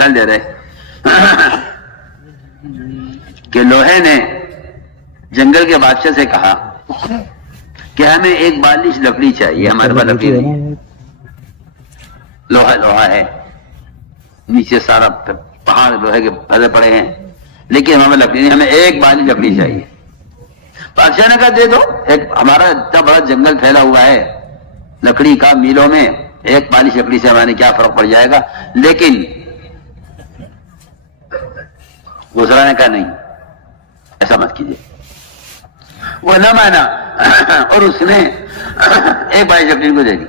مثال دے رہے کہ لوہے نے جنگل کے بادشاہ سے کہا کہ ہمیں ایک بالش لکڑی چاہیے، ہمارے پاس لکڑی نہیں ہے، لوہا ہے، نیچے سارا پہاڑ لوہے کے بھرے پڑے ہیں، لیکن ہمیں لکڑی نہیں، ہمیں ایک بالش لکڑی چاہیے۔ بادشاہ نے کہا دے دو، ہمارا اتنا بڑا جنگل پھیلا ہوا ہے لکڑی کا میلوں میں، ایک بالش لکڑی سے ہمارے کیا فرق پڑ جائے گا۔ لیکن گزرا نے کہا نہیں، ایسا مت کیجیے، وہ نہ مانا اور اس نے ایک بالش لکڑی کو دے دی۔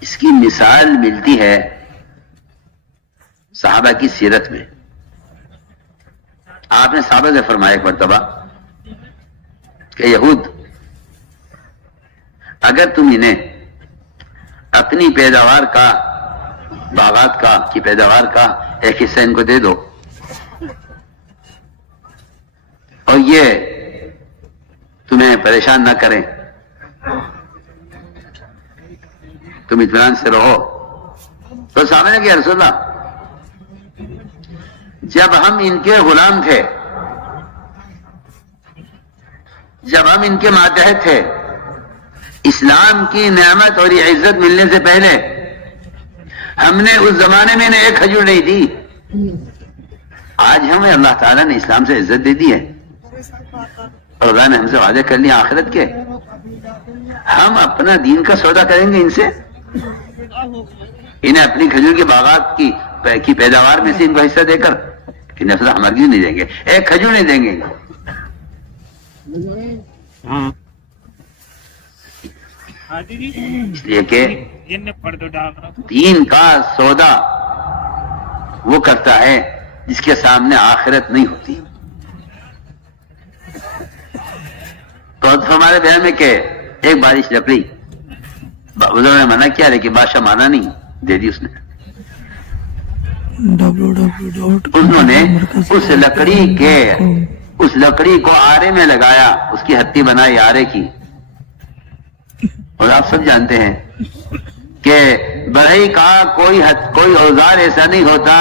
اس کی مثال ملتی ہے صحابہ کی سیرت میں۔ آپ نے صحابہ سے فرمایا ایک مرتبہ کہ یہود اگر تم انہیں اپنی پیداوار کا، باغات کا کی پیداوار کا ایک حصہ ان کو دے دو اور یہ تمہیں پریشان نہ کریں، تم اطمینان سے رہو، تو سامنے کہ رسول اللہ جب ہم ان کے غلام تھے، جب ہم ان کے ماتحت تھے، اسلام کی نعمت اور یہ عزت ملنے سے پہلے ہم نے اس زمانے میں ایک کھجور نہیں دی، آج ہمیں اللہ تعالیٰ نے اسلام سے عزت دے دی ہے اور اللہ نے ہم سے وعدے کر لیا آخرت کے، ہم اپنا دین کا سودا کریں گے ان سے، انہیں اپنی کھجور کے باغات کی پیداوار میں سے ان کو حصہ دے کر کہ نفس ہماری نہیں دیں گے، ایک کھجور نہیں دیں گے۔ اس لیے کہ دین کا سودا وہ کرتا ہے جس کے سامنے آخرت نہیں ہوتی۔ تو ہمارے بیان میں کہ ایک بالش لکڑی بزرگ نے منع کیا، لیکن بادشاہ مانا نہیں، دے دی اس نے۔ انہوں نے اس لکڑی کو آرے میں لگایا، اس کی ہتھی بنائی آرے کی، اور آپ سب جانتے ہیں کہ بڑھئی کا کوئی اوزار ایسا نہیں ہوتا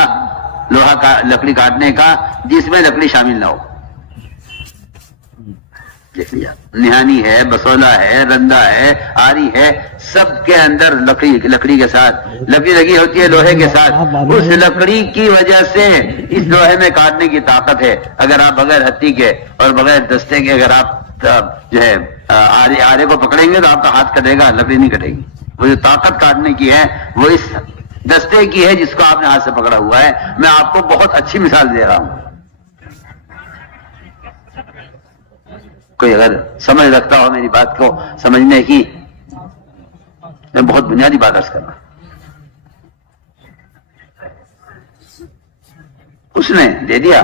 لوہا کا لکڑی کاٹنے کا جس میں لکڑی شامل نہ ہو۔ دیکھ لیا، نہانی ہے، بسولا ہے، رندا ہے، آری ہے، سب کے اندر لکڑی کے ساتھ لکڑی لگی ہوتی ہے، لوہے کے ساتھ۔ اس لکڑی کی وجہ سے اس لوہے میں کاٹنے کی طاقت ہے۔ اگر آپ بغیر ہتھی کے اور بغیر دستے کے اگر آپ جو ہے آرے کو پکڑیں گے تو آپ کا ہاتھ کٹے گا، لکڑی نہیں کٹے گی۔ وہ جو طاقت کاٹنے کی ہے وہ اس دستے کی ہے جس کو آپ نے ہاتھ سے پکڑا ہوا ہے۔ میں آپ کو بہت اچھی مثال دے رہا ہوں، کوئی اگر سمجھ رکھتا ہو میری بات کو سمجھنے کی، میں بہت بنیادی بات عرض کرنا۔ اس نے دے دیا،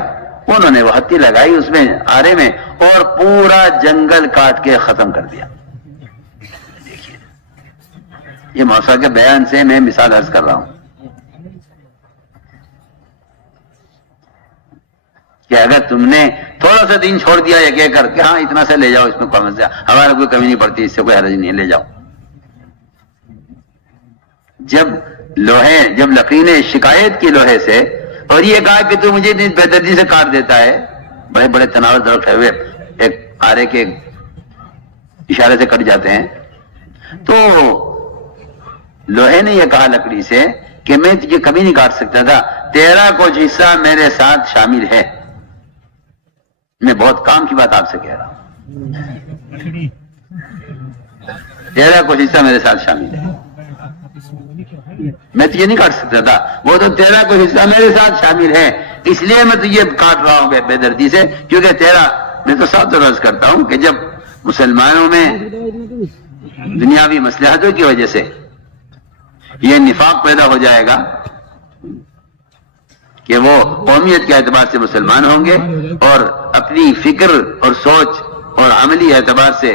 انہوں نے وہ ہتھی لگائی اس میں آرے میں اور پورا جنگل کاٹ کے ختم کر دیا۔ دیکھیے یہ موسیٰ کے بیان سے میں مثال عرض کر رہا ہوں کہ اگر تم نے تھوڑا سا دین چھوڑ دیا یہ کہہ کر کہ ہاں اتنا سے لے جاؤ، اس میں کم سے ہمارا کوئی کمی نہیں پڑتی، اس سے کوئی حرج نہیں ہے، لے جاؤ۔ جب لکڑی نے شکایت کی لوہے سے اور یہ کہا کہ تو مجھے اتنی بے دردی سے کاٹ دیتا ہے، بڑے بڑے تناور درخت ہوئے ایک آرے کے اشارے سے کٹ جاتے ہیں، تو لوہے نے یہ کہا لکڑی سے کہ میں تجھے کبھی نہیں کاٹ سکتا تھا، تیرا کچھ حصہ میرے ساتھ شامل ہے۔ میں بہت کام کی بات آپ سے کہہ رہا ہوں، تیرا کچھ حصہ میرے ساتھ شامل ہے، میں تجھے نہیں کاٹ سکتا تھا، وہ تو تیرا کوئی حصہ میرے ساتھ شامل ہے، اس لیے میں تجھے کاٹ رہا ہوں بے دردی سے، کیونکہ میں تو صاف عرض کرتا ہوں کہ جب مسلمانوں میں دنیاوی مصلحتوں کی وجہ سے یہ نفاق پیدا ہو جائے گا کہ وہ قومیت کے اعتبار سے مسلمان ہوں گے اور اپنی فکر اور سوچ اور عملی اعتبار سے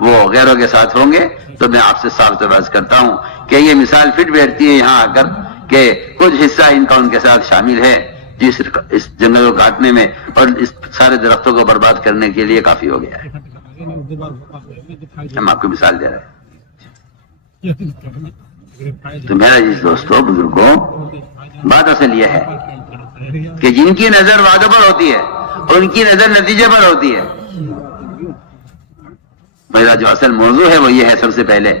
وہ غیروں کے ساتھ ہوں گے، تو میں آپ سے صاف عرض کرتا ہوں کہ یہ مثال فٹ بیٹھتی ہے یہاں آ کر کہ کچھ حصہ ان کا ان کے ساتھ شامل ہے جس اس جنگل کو کاٹنے میں اور اس سارے درختوں کو برباد کرنے کے لیے کافی ہو گیا ہے۔ ہم آپ کو مثال دے رہے ہیں۔ تو میرا جس دوستوں بزرگوں بات اصل یہ ہے کہ جن کی نظر وعدوں پر ہوتی ہے ان کی نظر نتیجے پر ہوتی ہے. میرا جو اصل موضوع ہے وہ یہ ہے سب سے پہلے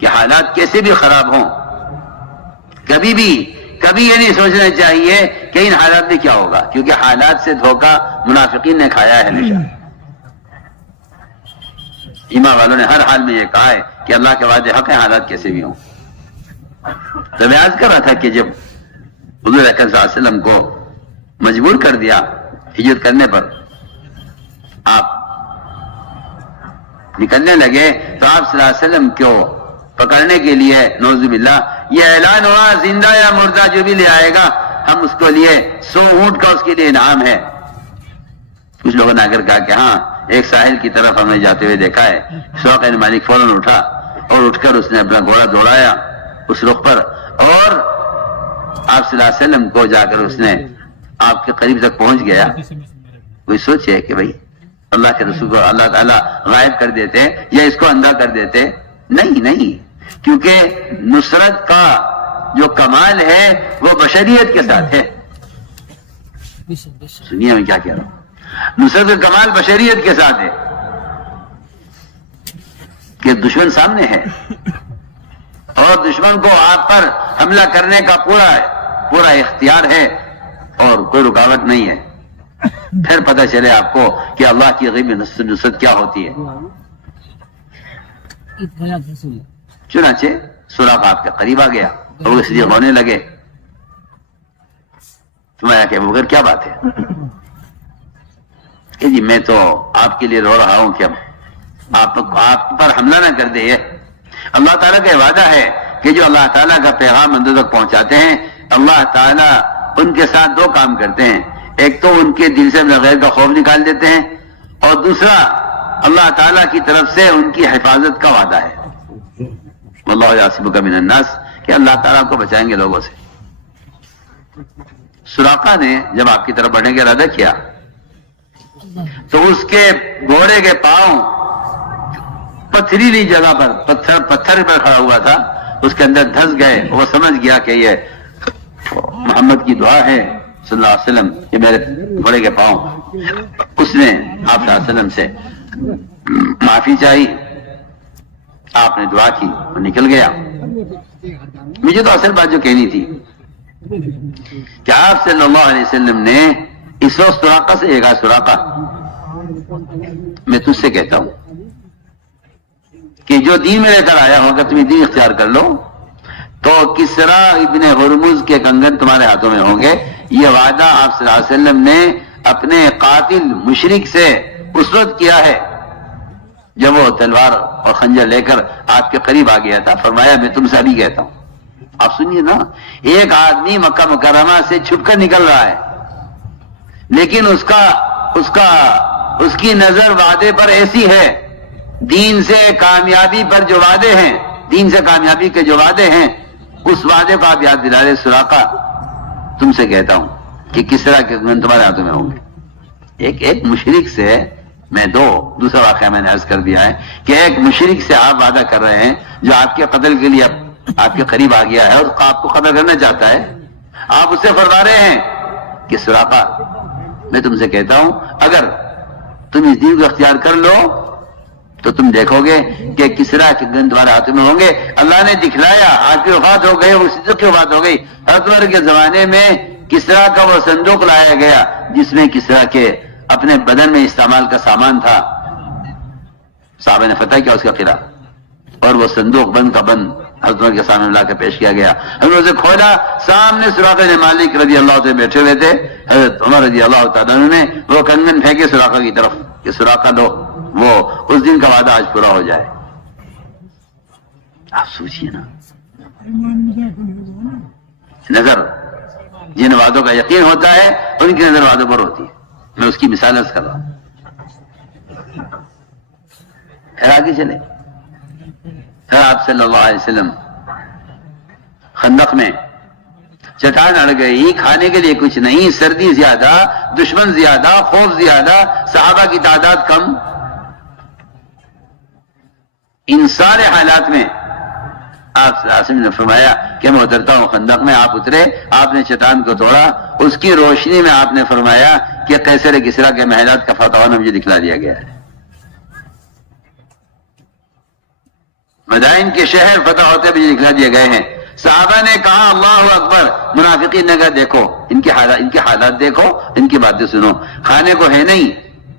کہ حالات کیسے بھی خراب ہوں کبھی یہ نہیں سوچنا چاہیے کہ ان حالات میں کیا ہوگا، کیونکہ حالات سے دھوکہ منافقین نے کھایا ہے ہمیشہ. ایمان والوں نے ہر حال میں یہ کہا ہے کہ اللہ کے وعدے حق ہیں حالات کیسے بھی ہوں. تو میں عرض کر رہا تھا کہ جب حضور اکرم صلی اللہ علیہ وسلم کو مجبور کر دیا ہجرت کرنے پر، آپ نکلنے لگے تو آپ صلی اللہ علیہ وسلم کو پکڑنے کے لیے نعوذ باللہ یہ اعلان ہوا زندہ یا مردہ جو بھی لے آئے گا ہم اس کو لیے 100 اونٹ کا اس کے لیے انعام ہے. کچھ لوگوں نے اگر کہا کہ ہاں ایک ساحل کی طرف ہم نے جاتے ہوئے دیکھا ہے. سراقہ بن مالک فوراً اٹھا اور اٹھ کر اس نے اپنا گھوڑا دوڑایا اس رخ پر اور آپ صلی اللہ علیہ وسلم کو جا کر اس نے آپ کے قریب تک پہنچ گیا. کوئی سوچے کہ بھائی اللہ کے رسول کو اللہ تعالیٰ غائب کر دیتے یا اس کو اندھا کر دیتے؟ نہیں، کیونکہ نصرت کا جو کمال ہے وہ بشریت کے ساتھ ہے. سنیے میں کیا کہہ رہا ہوں، نصرت کا کمال بشریت کے ساتھ ہے کہ دشمن سامنے ہے اور دشمن کو آپ پر حملہ کرنے کا پورا اختیار ہے اور کوئی رکاوٹ نہیں ہے. پھر پتہ چلے آپ کو کہ اللہ کی غیبی نصرت کیا ہوتی ہے. چنانچہ سراقہ آپ کے قریب آ گیا اور اس لیے رونے لگے. تمہارا کہ بغیر کیا بات ہے کہ جی میں تو آپ کے لیے رو رہا ہوں کہ آپ پر حملہ نہ کر دے. اللہ تعالیٰ کا وعدہ ہے کہ جو اللہ تعالیٰ کا پیغام اندر تک پہنچاتے ہیں اللہ تعالیٰ ان کے ساتھ 2 کام کرتے ہیں. ایک تو ان کے دل سے غیر کا خوف نکال دیتے ہیں اور دوسرا اللہ تعالیٰ کی طرف سے ان کی حفاظت کا وعدہ ہے. واللہ یعصمک من الناس کہ اللہ تعالیٰ کو بچائیں گے لوگوں سے. سراقہ نے جب آپ کی طرف بڑھنے کا ارادہ کیا تو اس کے گھوڑے کے پاؤں پتھریلی جگہ پر پتھر پر کھڑا ہوا تھا، اس کے اندر دھس گئے. وہ سمجھ گیا کہ یہ محمد کی دعا ہے صلی اللہ علیہ وسلم، یہ میرے گھوڑے کے پاؤں. اس نے آپ صلی اللہ علیہ وسلم سے معافی چاہی، آپ نے دعا کی، وہ نکل گیا. مجھے تو اصل بات جو کہنی تھی کہ آپ صلی اللہ علیہ وسلم نے اس وقت سراقہ سے کہا سراقہ میں تجھ سے کہتا ہوں کہ جو دین میں لے کر آیا ہوں اگر تمہیں دین اختیار کر لو تو کسرا ابن ہرمز کے کنگن تمہارے ہاتھوں میں ہوں گے. یہ وعدہ آپ صلی اللہ علیہ وسلم نے اپنے قاتل مشرک سے اس وقت کیا ہے جب وہ تلوار اور خنجر لے کر آپ کے قریب آ گیا تھا. فرمایا میں تم سے ابھی کہتا ہوں. آپ سنیے نا، ایک آدمی مکہ مکرمہ سے چھپ کر نکل رہا ہے لیکن اس کی نظر وعدے پر ایسی ہے، دین سے کامیابی پر جو وعدے ہیں، دین سے کامیابی کے جو وعدے ہیں اس وعدے کو آپ یاد دلا رہے. سراقہ تم سے کہتا ہوں کہ کس طرح کے تمہارے ہاتھوں میں ہوں گے. ایک مشرک سے میں دوسرا واقعہ میں نے عرض کر دیا ہے کہ ایک مشرک سے آپ وعدہ کر رہے ہیں جو آپ کے قتل کے لیے آپ کے قریب آ گیا ہے اور آپ کو قتل کرنا چاہتا ہے. آپ اسے فرما رہے ہیں کہ سراقہ میں تم سے کہتا ہوں اگر تم اس دین کو اختیار کر لو تو تم دیکھو گے کہ کسرا کے گن تمہارے ہاتھوں میں ہوں گے. اللہ نے دکھلایا، آپ کی وفات ہو گئی، اس کی وفات ہو گئی. حضرت عمر کے زمانے میں کسرا کا وہ صندوق لایا گیا جس میں کسرا کے اپنے بدن میں استعمال کا سامان تھا. صحابہ نے فتح کیا اس کا قلعہ اور وہ صندوق بند کا بند حضرت عمر کے سامنے لا کے پیش کیا گیا. حضرت اسے کھولا، سامنے سراقہ بن مالک رضی اللہ عنہ بیٹھے ہوئے تھے. حضرت عمر رضی اللہ تعالیٰ عنہ نے وہ کنگن پھینکے سراقہ کی طرف کہ سراقہ لو، وہ اس دن کا وعدہ آج پورا ہو جائے. آپ سوچئے نا، نظر جن وعدوں کا یقین ہوتا ہے ان کی نظر وعدوں پر ہوتی ہے. میں اس کی مثال عرض کر رہا ہوں. پھر آگے چلے، پھر آپ صلی اللہ علیہ وسلم خندق میں چٹان اڑ گئی، کھانے کے لیے کچھ نہیں، سردی زیادہ، دشمن زیادہ، خوف زیادہ، صحابہ کی تعداد کم. ان سارے حالات میں آپ صلی اللہ علیہ وسلم نے فرمایا کہ میں اترتا ہوں خندق میں. آپ اترے, آپ نے چٹان کو توڑا, اس کی روشنی میں آپ نے فرمایا کہ قیصر کسریٰ کے محلات کا فتح مجھے دکھلا دیا گیا ہے. مدائن کے شہر فتح ہوتے مجھے دکھلا دیے گئے ہیں. صحابہ نے کہا اللہ اکبر. منافقین نے کہا دیکھو ان کے حالات دیکھو, ان کی باتیں سنو. کھانے کو ہے نہیں,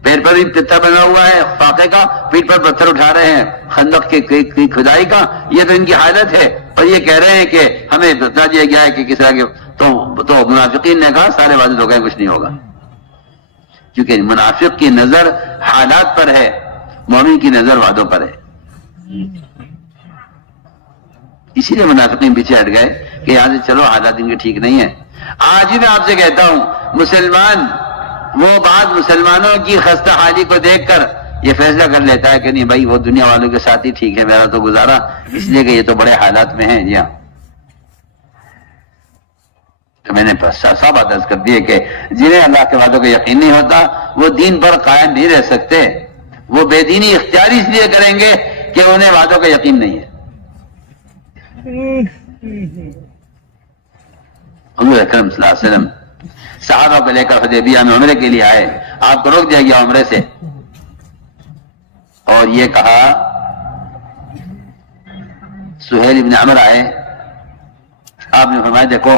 پیر پر بھی پتا بنا ہوا ہے فاقے کا, پیٹ پر پتھر اٹھا رہے ہیں خندق کی کھدائی کا. یہ تو ان کی حالت ہے, اور یہ کہہ رہے ہیں کہ ہمیں بتا دیا گیا ہے کہ کس طرح کے. تو منافقین نے کہا سارے وعدے ہو گئے, کچھ نہیں ہوگا. کیونکہ منافق کی نظر حالات پر ہے, مومن کی نظر وعدوں پر ہے. اسی لیے منافقین پیچھے ہٹ گئے کہ یہاں سے چلو, حالات ان کے ٹھیک نہیں ہیں. آج ہی میں آپ سے کہتا ہوں, مسلمان وہ بات مسلمانوں کی خستہ حالی کو دیکھ کر یہ فیصلہ کر لیتا ہے کہ نہیں بھائی وہ دنیا والوں کے ساتھ ہی ٹھیک ہے, میرا تو گزارا, اس لیے کہ یہ تو بڑے حالات میں ہیں. جی ہاں, تو میں نے صاف بات عرض کر دی ہے کہ جنہیں اللہ کے وعدوں کا یقین نہیں ہوتا وہ دین پر قائم نہیں رہ سکتے. وہ بے دینی اختیاری اس لیے کریں گے کہ انہیں وعدوں کا یقین نہیں ہے. حضور اکرم صلی اللہ علیہ وسلم صحابہ کو لے کر حدیبیہ میں عمرے کے لیے آئے. آپ کو روک دیا گیا عمرے سے, اور یہ کہا سہیل ابن عمر آئے. آپ نے فرمایا دیکھو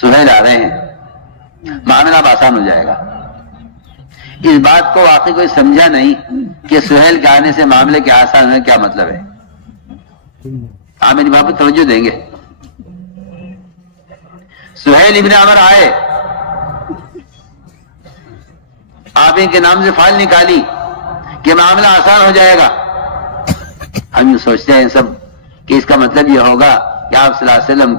سہیل آ رہے ہیں, معاملہ اب آسان ہو جائے گا. اس بات کو واقعی کوئی سمجھا نہیں کہ سہیل کے آنے سے معاملے کے آسان ہونے کیا مطلب ہے. آپ میری بات پہ توجہ دیں گے. سہیل ابن عمر آئے, آپ ان کے نام سے فائل نکالی کہ معاملہ آسان ہو جائے گا. ہم یہ سوچتے ہیں سب کہ اس کا مطلب یہ ہوگا کہ آپ صلی اللہ علیہ وسلم